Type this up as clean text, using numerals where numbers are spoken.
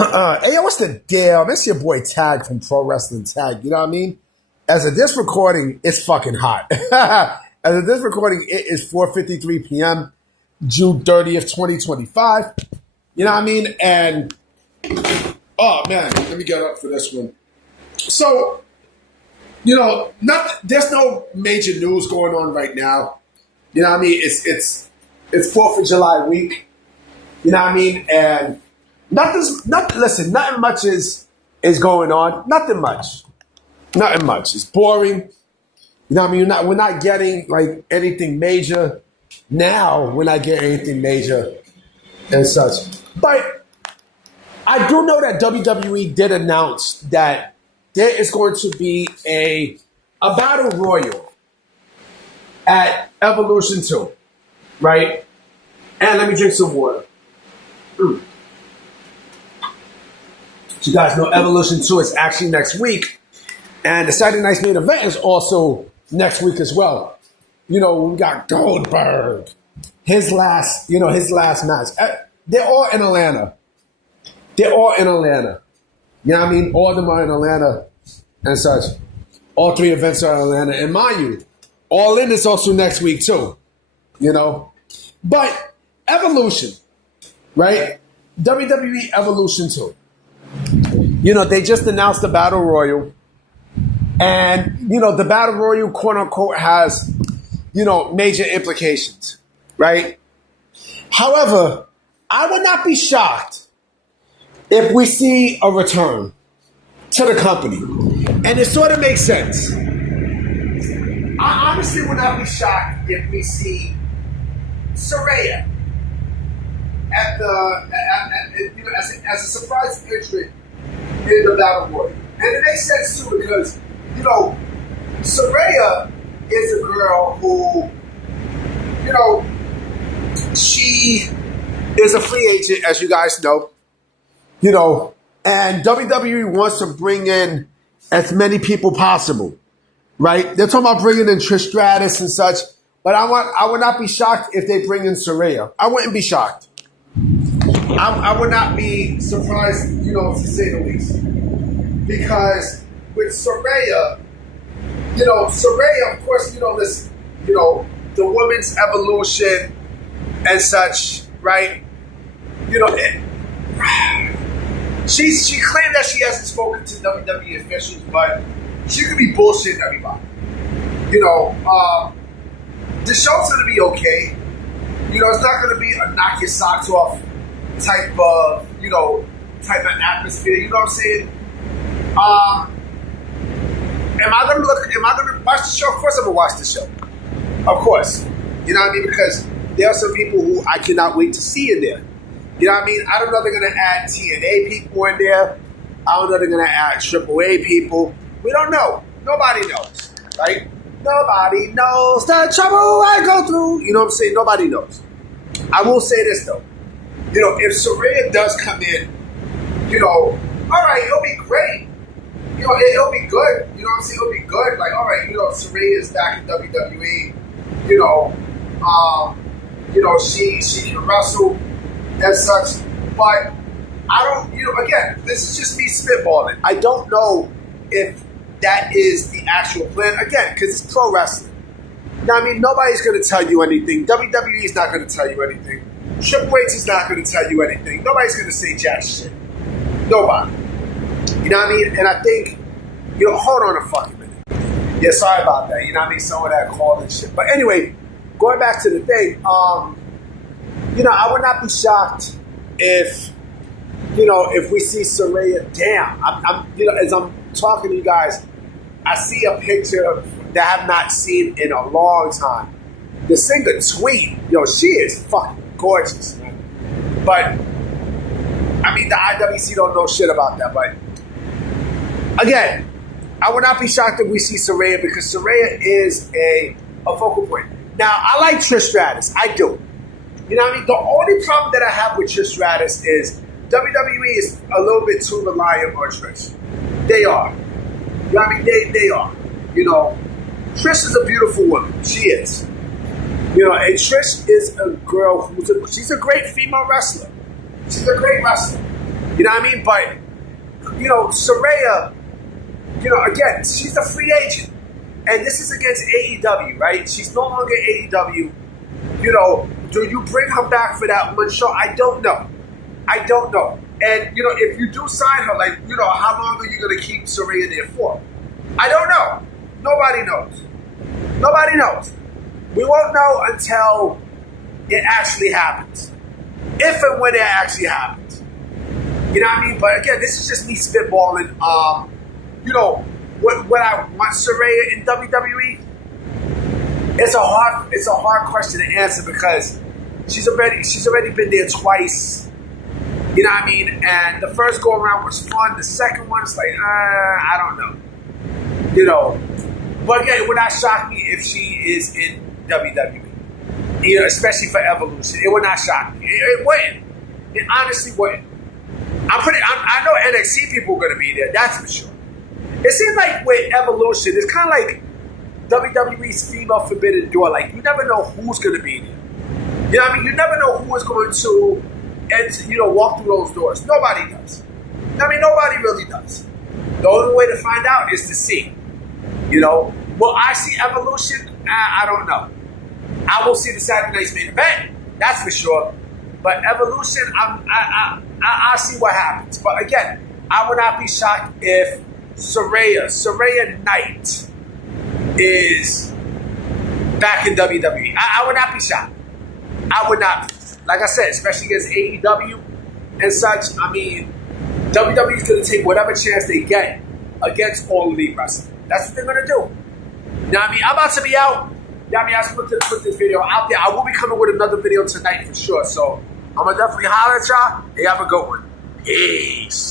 Hey, yo, what's the deal? It's your boy Tag from Pro Wrestling Tag. You know what I mean? As of this recording, it's fucking hot. As of this recording, it is 4:53 p.m., June 30th, 2025. You know what I mean? And, oh, man, let me get up for this one. So, there's no major news going on right now. You know what I mean? It's 4th of July week. You know what I mean? And nothing much is going on. Nothing much. It's boring. You know what I mean? We're not getting like anything major now. We're not getting anything major and such. But I do know that WWE did announce that there is going to be a battle royal at Evolution 2, right? And let me drink some water. So you guys know Evolution 2 is actually next week. And the Saturday Night's Main Event is also next week as well. We got Goldberg. His last match. They're all in Atlanta. You know what I mean? All of them are in Atlanta and such. All three events are in Atlanta. And mind you, All In is also next week too. But Evolution, right? WWE Evolution 2. They just announced the Battle Royal. And, the Battle Royal, quote unquote, has, major implications, right? However, I would not be shocked if we see a return to the company. And it sort of makes sense. I honestly would not be shocked if we see Saraya as a surprise entrant in the Battle Royal. And it makes sense too because, Saraya is a girl who, she is a free agent, as you guys know, and WWE wants to bring in as many people possible, right? They're talking about bringing in Trish Stratus and such, but I would not be shocked if they bring in Saraya. I wouldn't be shocked. I would not be surprised, to say the least. Because with Saraya, of course, listen, the women's evolution and such, right? She claimed that she hasn't spoken to WWE officials, but she could be bullshitting everybody. The show's gonna be okay. It's not gonna be a knock your socks off type of atmosphere. You know what I'm saying? Am I gonna watch the show? Of course I'm gonna watch the show. Of course. You know what I mean? Because there are some people who I cannot wait to see in there. You know what I mean? I don't know if they're gonna add TNA people in there. I don't know if they're gonna add AAA people. We don't know. Nobody knows. Right? Nobody knows the trouble I go through. You know what I'm saying? Nobody knows. I will say this though. If Saraya does come in, all right, it'll be great. It'll be good. You know what I'm saying? It'll be good. Like, all right, Saraya is back in WWE. She can wrestle and such. But I don't, again, this is just me spitballing. I don't know if that is the actual plan. Again, because it's pro wrestling. You know what I mean? Nobody's going to tell you anything. WWE is not going to tell you anything. Triple H is not going to tell you anything. Nobody's going to say jack shit. Nobody. You know what I mean? And I think, hold on a fucking minute. Yeah, sorry about that. You know what I mean? Some of that call and shit. But anyway, going back to the thing, I would not be shocked if we see Saraya. Damn, as I'm talking to you guys, I see a picture that I have not seen in a long time. The singer Tweet, she is fucking gorgeous, man. But the IWC don't know shit about that. But again, I would not be shocked if we see Saraya because Saraya is a focal point. Now, I like Trish Stratus. I do. You know what I mean? The only problem that I have with Trish Stratus is WWE is a little bit too reliant on Trish. They are. You know what I mean? They are. Trish is a beautiful woman. She is. And Trish is a girl she's a great female wrestler. She's a great wrestler. You You know what I mean? But, you know, Saraya, you know, again, she's a free agent. And this is against AEW, right? She's no longer AEW. You know, do you bring her back for that one show? I don't know. I don't know. And, you know, if you do sign her, like, you know, how long are you going to keep Saraya there for? I don't know. Nobody knows. Nobody knows. We won't know until it actually happens. If and when it actually happens. You know what I mean? But again, this is just me spitballing. You know, what I want Saraya in WWE, it's a hard question to answer because she's already been there twice. You know what I mean? And the first go around was fun. The second one's like, I don't know. You know. But again, it would not shock me if she is in WWE. You know, especially for Evolution. It would not shock me. It wouldn't. It honestly wouldn't. I know NXT people are going to be there. That's for sure. It seems like with Evolution, it's kind of like WWE's female forbidden door. Like, you never know who's going to be there. You know what I mean? You never know who is going to, you know, walk through those doors. Nobody does. I mean, nobody really does. The only way to find out is to see. You know? Will I see Evolution? I don't know. I will see the Saturday Night's Main Event. That's for sure. But Evolution, I'll see what happens. But again, I would not be shocked if Saraya Knight is back in WWE. I would not be shocked. I would not. Like I said, especially against AEW and such, I mean, WWE is going to take whatever chance they get against All Elite Wrestling. That's what they're going to do. You know what I mean? I'm about to be out. You know what I mean? I just put this video out there. I will be coming with another video tonight for sure. So I'm going to definitely holler at y'all. Hey, have a good one. Peace.